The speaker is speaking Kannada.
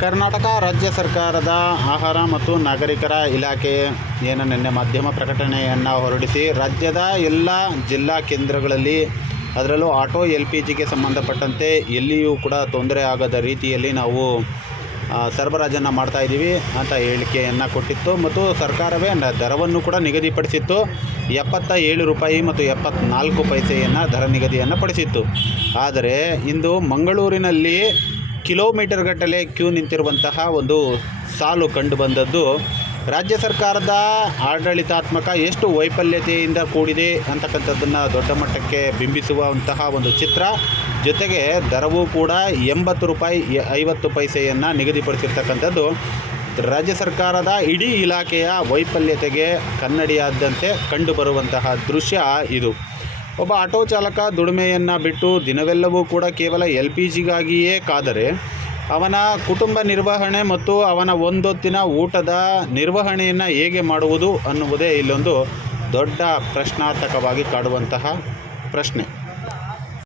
ಕರ್ನಾಟಕ ರಾಜ್ಯ ಸರ್ಕಾರದ ಆಹಾರ ಮತ್ತು ನಾಗರಿಕರ ಇಲಾಖೆ ನಿನ್ನೆ ಮಾಧ್ಯಮ ಪ್ರಕಟಣೆಯನ್ನು ಹೊರಡಿಸಿ ರಾಜ್ಯದ ಎಲ್ಲ ಜಿಲ್ಲಾ ಕೇಂದ್ರಗಳಲ್ಲಿ ಅದರಲ್ಲೂ ಆಟೋ LPGಗೆ ಸಂಬಂಧಪಟ್ಟಂತೆ ಎಲ್ಲಿಯೂ ಕೂಡ ತೊಂದರೆ ಆಗದ ರೀತಿಯಲ್ಲಿ ನಾವು ಸರಬರಾಜನ್ನು ಮಾಡ್ತಾಯಿದ್ದೀವಿ ಅಂತ ಹೇಳಿಕೆಯನ್ನು ಕೊಟ್ಟಿತ್ತು ಮತ್ತು ಸರ್ಕಾರವೇ ದರವನ್ನು ಕೂಡ ನಿಗದಿಪಡಿಸಿತ್ತು. 77 ರೂಪಾಯಿ ಮತ್ತು 74 ಪೈಸೆಯನ್ನು ದರ ನಿಗದಿಯನ್ನು ಪಡಿಸಿತ್ತು. ಆದರೆ ಇಂದು ಮಂಗಳೂರಿನಲ್ಲಿ ಕಿಲೋಮೀಟರ್ ಗಟ್ಟಲೆ ಕ್ಯೂ ನಿಂತಿರುವಂತಹ ಒಂದು ಸಾಲು ಕಂಡುಬಂದದ್ದು ರಾಜ್ಯ ಸರ್ಕಾರದ ಆಡಳಿತಾತ್ಮಕ ಎಷ್ಟು ವೈಫಲ್ಯತೆಯಿಂದ ಕೂಡಿದೆ ಅಂತಕ್ಕಂಥದ್ದನ್ನು ದೊಡ್ಡ ಮಟ್ಟಕ್ಕೆ ಬಿಂಬಿಸುವಂತಹ ಒಂದು ಚಿತ್ರ. ಜೊತೆಗೆ ದರವೂ ಕೂಡ 80 ರೂಪಾಯಿ 50 ಪೈಸೆಯನ್ನು ನಿಗದಿಪಡಿಸಿರ್ತಕ್ಕಂಥದ್ದು ರಾಜ್ಯ ಸರ್ಕಾರದ ಇಡೀ ಇಲಾಖೆಯ ವೈಫಲ್ಯತೆಗೆ ಕನ್ನಡಿಯಾದಂತೆ ಕಂಡುಬರುವಂತಹ ದೃಶ್ಯ ಇದು. ಒಬ್ಬ ಆಟೋ ಚಾಲಕ ದುಡಿಮೆಯನ್ನು ಬಿಟ್ಟು ದಿನವೆಲ್ಲವೂ ಕೂಡ ಕೇವಲ LPGಗಾಗಿಯೇ ಕಾದರೆ ಅವನ ಕುಟುಂಬ ನಿರ್ವಹಣೆ ಮತ್ತು ಅವನ ಒಂದೊತ್ತಿನ ಊಟದ ನಿರ್ವಹಣೆಯನ್ನು ಹೇಗೆ ಮಾಡುವುದು ಅನ್ನುವುದೇ ಇಲ್ಲೊಂದು ದೊಡ್ಡ ಪ್ರಶ್ನಾರ್ಥಕವಾಗಿ ಕಾಡುವಂತಹ ಪ್ರಶ್ನೆ.